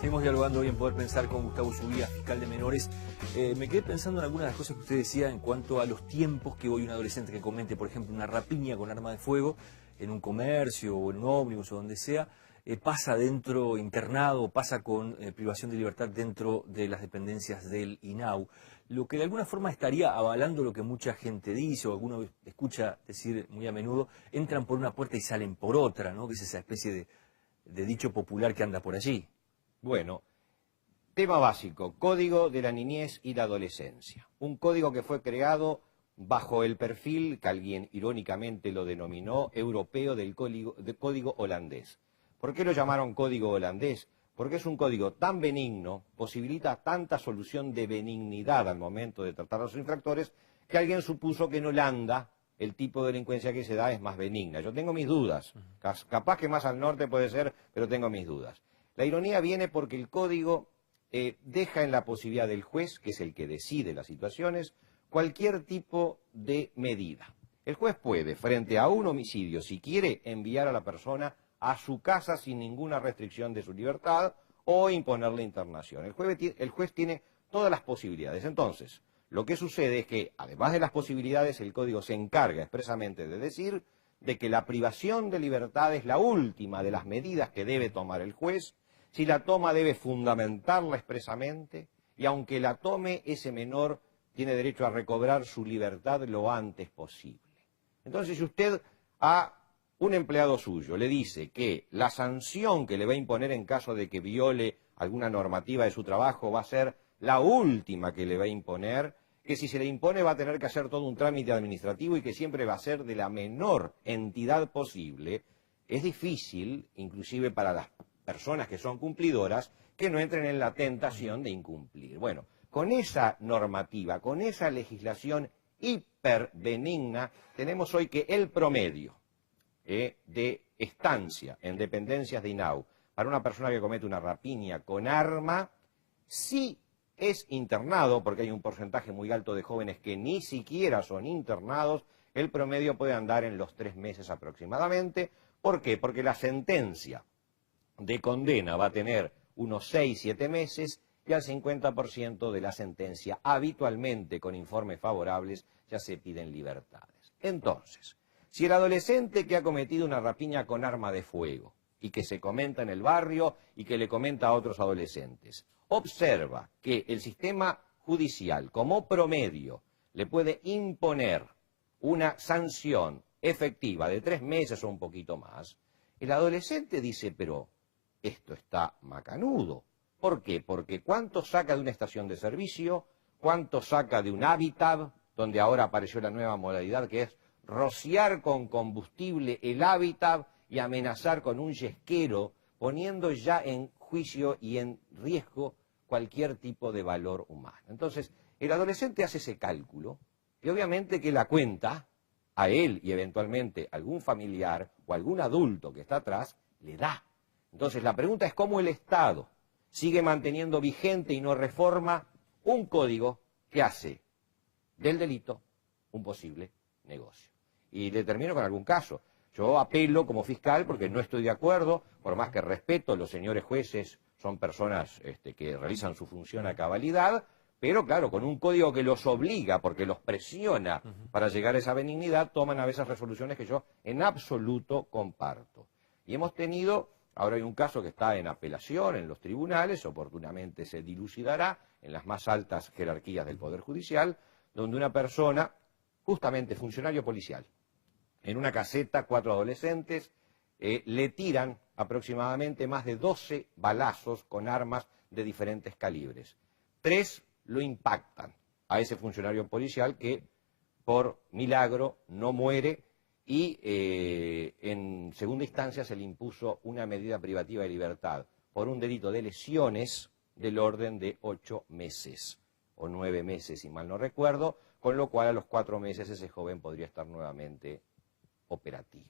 Seguimos dialogando hoy en Poder Pensar con Gustavo Subía, fiscal de menores. Me quedé pensando en algunas de las cosas que usted decía en cuanto a los tiempos que hoy un adolescente que comete, por ejemplo, una rapiña con arma de fuego en un comercio o en un ómnibus o donde sea, pasa dentro, internado, pasa con privación de libertad dentro de las dependencias del INAU. Lo que de alguna forma estaría avalando lo que mucha gente dice o alguno escucha decir muy a menudo, entran por una puerta y salen por otra, ¿no? Que es esa especie de dicho popular que anda por allí. Bueno, tema básico, Código de la Niñez y la Adolescencia. Un código que fue creado bajo el perfil, que alguien irónicamente lo denominó, europeo del código holandés. ¿Por qué lo llamaron código holandés? Porque es un código tan benigno, posibilita tanta solución de benignidad al momento de tratar a los infractores, que alguien supuso que en Holanda el tipo de delincuencia que se da es más benigna. Yo tengo mis dudas, capaz que más al norte puede ser, pero tengo mis dudas. La ironía viene porque el código deja en la posibilidad del juez, que es el que decide las situaciones, cualquier tipo de medida. El juez puede, frente a un homicidio, si quiere, enviar a la persona a su casa sin ninguna restricción de su libertad o imponerle internación. El juez tiene todas las posibilidades. Entonces, lo que sucede es que, además de las posibilidades, el código se encarga expresamente de decir de que la privación de libertad es la última de las medidas que debe tomar el juez. Si la toma debe fundamentarla expresamente y aunque la tome, ese menor tiene derecho a recobrar su libertad lo antes posible. Entonces, si usted a un empleado suyo le dice que la sanción que le va a imponer en caso de que viole alguna normativa de su trabajo va a ser la última que le va a imponer, que si se le impone va a tener que hacer todo un trámite administrativo y que siempre va a ser de la menor entidad posible, es difícil, inclusive para las personas que son cumplidoras, que no entren en la tentación de incumplir. Bueno, con esa normativa, con esa legislación hiperbenigna, tenemos hoy que el promedio de estancia en dependencias de INAU para una persona que comete una rapiña con arma, sí es internado, porque hay un porcentaje muy alto de jóvenes que ni siquiera son internados, el promedio puede andar en los 3 meses aproximadamente. ¿Por qué? Porque la sentencia de condena va a tener unos 6-7 meses y al 50% de la sentencia, habitualmente con informes favorables, ya se piden libertades. Entonces, si el adolescente que ha cometido una rapiña con arma de fuego y que se comenta en el barrio y que le comenta a otros adolescentes, observa que el sistema judicial como promedio le puede imponer una sanción efectiva de 3 meses o un poquito más, el adolescente dice, pero esto está macanudo. ¿Por qué? Porque ¿cuánto saca de una estación de servicio? ¿Cuánto saca de un hábitat, donde ahora apareció la nueva modalidad que es rociar con combustible el hábitat y amenazar con un yesquero, poniendo ya en juicio y en riesgo cualquier tipo de valor humano? Entonces, el adolescente hace ese cálculo y obviamente que la cuenta a él y eventualmente algún familiar o algún adulto que está atrás le da. Entonces, la pregunta es cómo el Estado sigue manteniendo vigente y no reforma un código que hace del delito un posible negocio. Y le termino con algún caso. Yo apelo como fiscal porque no estoy de acuerdo, por más que respeto, los señores jueces son personas que realizan su función a cabalidad, pero claro, con un código que los obliga, porque los presiona para llegar a esa benignidad, toman a veces resoluciones que yo en absoluto comparto. Y hemos tenido, ahora hay un caso que está en apelación en los tribunales, oportunamente se dilucidará en las más altas jerarquías del Poder Judicial, donde una persona, justamente funcionario policial, en una caseta, 4 adolescentes, le tiran aproximadamente más de 12 balazos con armas de diferentes calibres. 3 lo impactan a ese funcionario policial que, por milagro, no muere y en segunda instancia se le impuso una medida privativa de libertad por un delito de lesiones del orden de 8 meses o 9 meses, si mal no recuerdo, con lo cual a los 4 meses ese joven podría estar nuevamente operativo.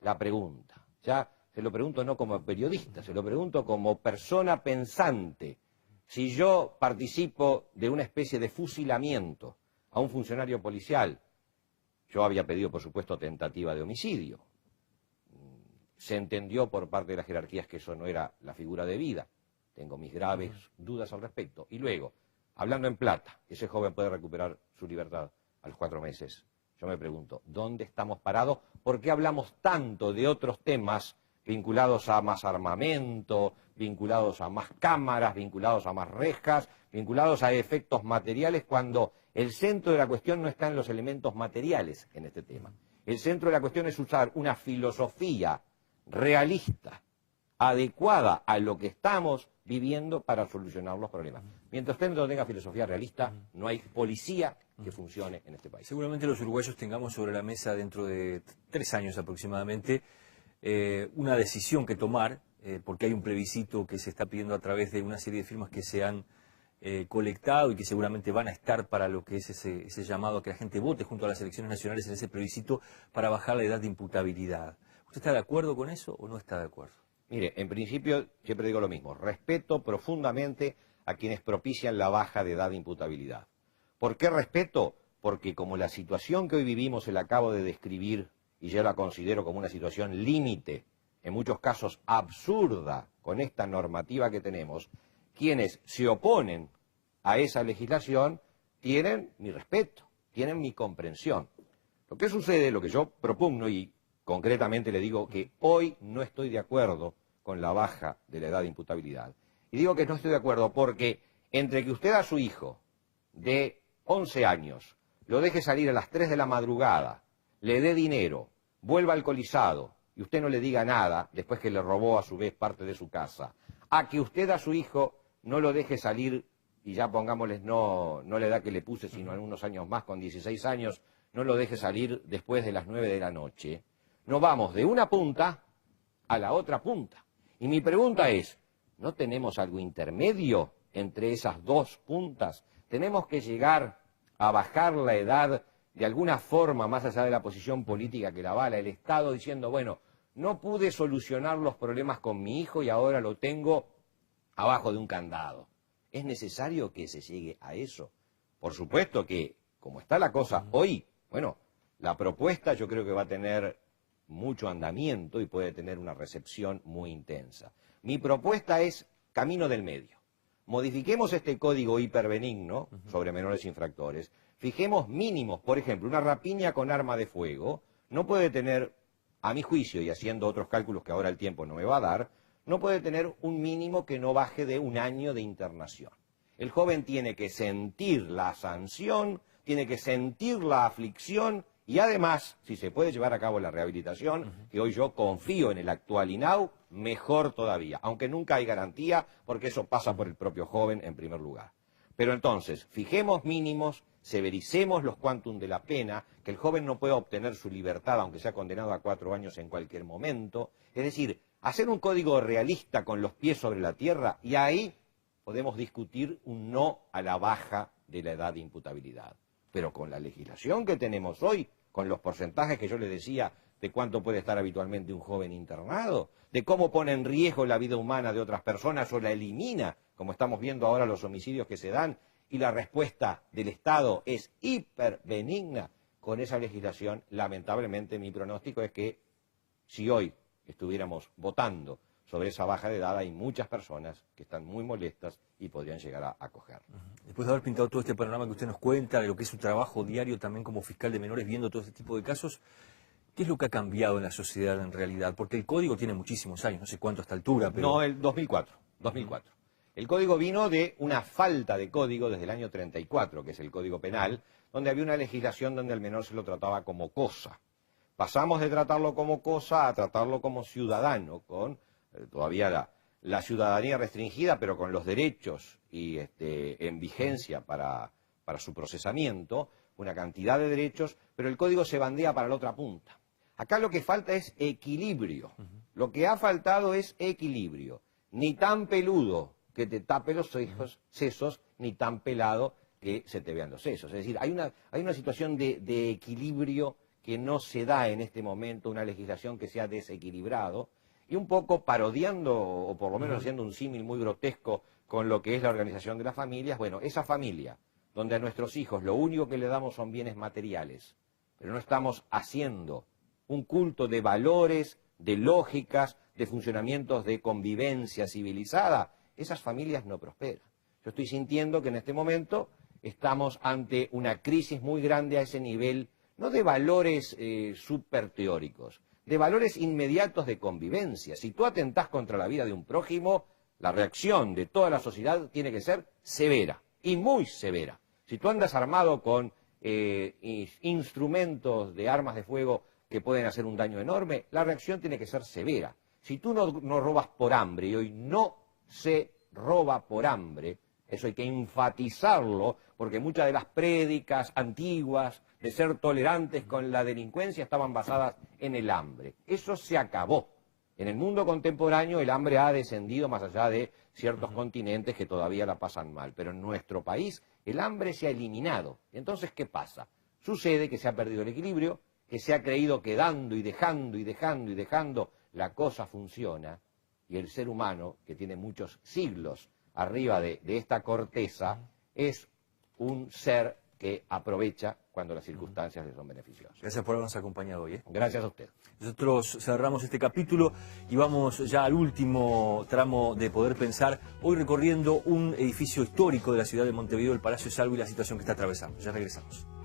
La pregunta, ya se lo pregunto no como periodista, se lo pregunto como persona pensante. Si yo participo de una especie de fusilamiento a un funcionario policial, Yo había pedido, por supuesto, tentativa de homicidio. Se entendió por parte de las jerarquías que eso no era la figura de vida. Tengo mis graves dudas al respecto. Y luego, hablando en plata, ese joven puede recuperar su libertad a los 4 meses. Yo me pregunto, ¿dónde estamos parados? ¿Por qué hablamos tanto de otros temas vinculados a más armamento, vinculados a más cámaras, vinculados a más rejas, vinculados a efectos materiales, cuando el centro de la cuestión no está en los elementos materiales en este tema? El centro de la cuestión es usar una filosofía realista, adecuada a lo que estamos viviendo para solucionar los problemas. Mientras usted no tenga filosofía realista, no hay policía que funcione en este país. Seguramente los uruguayos tengamos sobre la mesa dentro de 3 años aproximadamente una decisión que tomar, porque hay un plebiscito que se está pidiendo a través de una serie de firmas que se han colectado y que seguramente van a estar para lo que es ese llamado a que la gente vote junto a las elecciones nacionales en ese plebiscito para bajar la edad de imputabilidad. ¿Usted está de acuerdo con eso o no está de acuerdo? Mire, en principio siempre digo lo mismo, respeto profundamente a quienes propician la baja de edad de imputabilidad. ¿Por qué respeto? Porque como la situación que hoy vivimos se la acabo de describir y yo la considero como una situación límite, en muchos casos absurda con esta normativa que tenemos, quienes se oponen a esa legislación tienen mi respeto, tienen mi comprensión. Lo que sucede, lo que yo propugno y concretamente le digo que hoy no estoy de acuerdo con la baja de la edad de imputabilidad. Y digo que no estoy de acuerdo porque entre que usted a su hijo de 11 años lo deje salir a las 3 de la madrugada, le dé dinero, vuelva alcoholizado y usted no le diga nada después que le robó a su vez parte de su casa, a que usted a su hijo no lo deje salir y ya pongámosles no la edad que le puse, sino algunos años más, con 16 años, no lo deje salir después de las 9 de la noche, no vamos de una punta a la otra punta. Y mi pregunta es, ¿no tenemos algo intermedio entre esas dos puntas? ¿Tenemos que llegar a bajar la edad de alguna forma, más allá de la posición política que la avala, el Estado diciendo, bueno, no pude solucionar los problemas con mi hijo y ahora lo tengo abajo de un candado? ¿Es necesario que se llegue a eso? Por supuesto que, como está la cosa hoy, bueno, la propuesta yo creo que va a tener mucho andamiento y puede tener una recepción muy intensa. Mi propuesta es camino del medio. Modifiquemos este código hiperbenigno sobre menores infractores, fijemos mínimos, por ejemplo, una rapiña con arma de fuego no puede tener, a mi juicio, y haciendo otros cálculos que ahora el tiempo no me va a dar, no puede tener un mínimo que no baje de 1 año de internación. El joven tiene que sentir la sanción, tiene que sentir la aflicción y además, si se puede llevar a cabo la rehabilitación, que hoy yo confío en el actual INAU, mejor todavía, aunque nunca hay garantía, porque eso pasa por el propio joven en primer lugar. Pero entonces, fijemos mínimos, severicemos los quantum de la pena, que el joven no pueda obtener su libertad, aunque sea condenado a 4 años en cualquier momento. Es decir, hacer un código realista con los pies sobre la tierra, y ahí podemos discutir un no a la baja de la edad de imputabilidad. Pero con la legislación que tenemos hoy, con los porcentajes que yo le decía de cuánto puede estar habitualmente un joven internado, de cómo pone en riesgo la vida humana de otras personas o la elimina, como estamos viendo ahora los homicidios que se dan, y la respuesta del Estado es hiperbenigna, con esa legislación, lamentablemente mi pronóstico es que si hoy estuviéramos votando sobre esa baja de edad, hay muchas personas que están muy molestas y podrían llegar a acoger. Después de haber pintado todo este panorama que usted nos cuenta, de lo que es su trabajo diario también como fiscal de menores, viendo todo este tipo de casos, ¿qué es lo que ha cambiado en la sociedad en realidad? Porque el código tiene muchísimos años, no sé cuánto a esta altura, pero... No, el 2004. El código vino de una falta de código desde el año 34, que es el Código Penal, donde había una legislación donde al menor se lo trataba como cosa. Pasamos de tratarlo como cosa a tratarlo como ciudadano, con todavía la ciudadanía restringida, pero con los derechos y en vigencia para su procesamiento, una cantidad de derechos, pero el código se bandea para la otra punta. Acá lo que falta es equilibrio. Lo que ha faltado es equilibrio. Ni tan peludo que te tape los sesos, ni tan pelado que se te vean los sesos. Es decir, hay una situación de equilibrio que no se da en este momento, una legislación que se ha desequilibrado, y un poco parodiando, o por lo menos haciendo un símil muy grotesco con lo que es la organización de las familias. Bueno, esa familia, donde a nuestros hijos lo único que le damos son bienes materiales, pero no estamos haciendo un culto de valores, de lógicas, de funcionamientos de convivencia civilizada, esas familias no prosperan. Yo estoy sintiendo que en este momento estamos ante una crisis muy grande a ese nivel, no de valores súper teóricos, de valores inmediatos de convivencia. Si tú atentás contra la vida de un prójimo, la reacción de toda la sociedad tiene que ser severa, y muy severa. Si tú andas armado con instrumentos de armas de fuego que pueden hacer un daño enorme, la reacción tiene que ser severa. Si tú no robas por hambre, y hoy no se roba por hambre, eso hay que enfatizarlo, porque muchas de las prédicas antiguas de ser tolerantes con la delincuencia estaban basadas en el hambre. Eso se acabó. En el mundo contemporáneo el hambre ha descendido más allá de ciertos continentes que todavía la pasan mal, pero en nuestro país el hambre se ha eliminado. Entonces, ¿qué pasa? Sucede que se ha perdido el equilibrio, que se ha creído que dando y dejando y dejando y dejando la cosa funciona, y el ser humano, que tiene muchos siglos arriba de esta corteza, es un ser que aprovecha cuando las circunstancias le son beneficiosas. Gracias por habernos acompañado hoy. Gracias a usted. Nosotros cerramos este capítulo y vamos ya al último tramo de Poder Pensar, hoy recorriendo un edificio histórico de la ciudad de Montevideo, el Palacio Salvo, y la situación que está atravesando. Ya regresamos.